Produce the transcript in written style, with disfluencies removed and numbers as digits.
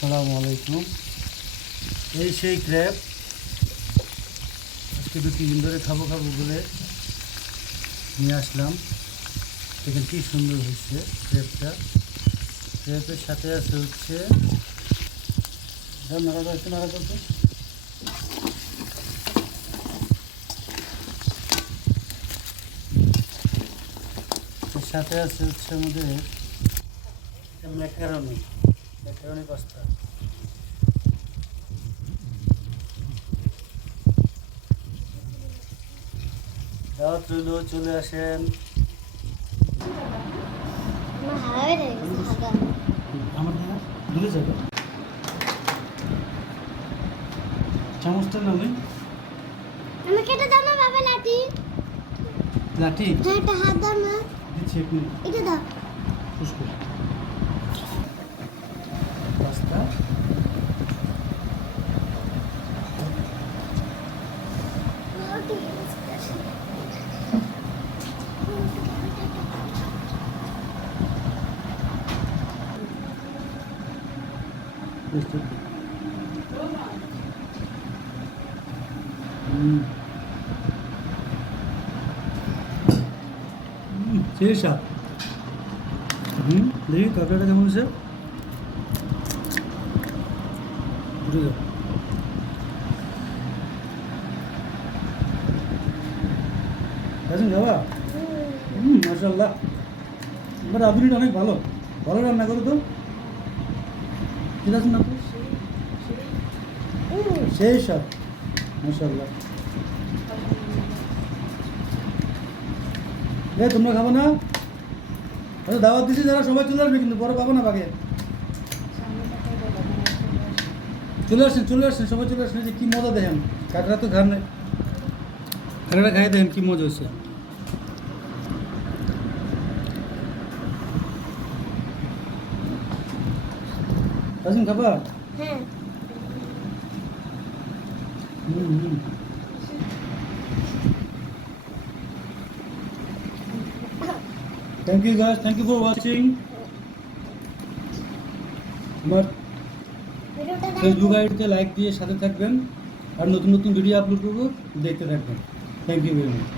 আসসালামু আলাইকুম। এই সেই ক্র্যাব, আজকে 2-3 দিন ধরে খাবো বলে নিয়ে আসলাম। দেখেন কি সুন্দর হয়েছে ক্র্যাবটা। ক্র্যাবের সাথে আছে হচ্ছে এর সাথে আছে হচ্ছে আমাদের ম্যাকারনি পাস্তা। দাওয়াত রইল, চলে আসেন। আমার দূরে যাবে চামচটা নামে আমাকে এটা দাও না বাবা, লাঠি। লাঠি? হ্যাঁ, এটা হাত দাও না। দিচ্ছি এক মিনিট। এটা দাও। পুষ্কর পাস্তা সেই স্বাদ। দেখি তরকারিটা কেমন হয়েছে। উঠে যাও। আছেন বাবা? মাশাআল্লাহ, আমার রাঁধুনিটা অনেক ভালো ভালো রান্না করো তো। ঠিক আছে না? সেই স্বাদ, মাশাআল্লাহ। তোমরা খাবো না? আচ্ছা, দাওয়াত দিচ্ছি, যারা সবাই চলে আসবে, কিন্তু পরে পাবো না বাগে। চলে আসছেন সবাই চলে আসছেন। যে কি মজা দেখেন, কাঠরা তো ঘর নেই, কাঠরা খাই দেখেন কি মজা হয়েছে। আসুন খাবা। হ্যাঁ। Thank you guys, thank you for watching. আমার ফেসবুক আইডিতে লাইক দিয়ে সাথে থাকবেন, আর নতুন নতুন ভিডিও আপলোড করবো, দেখতে থাকবেন। Thank you very much.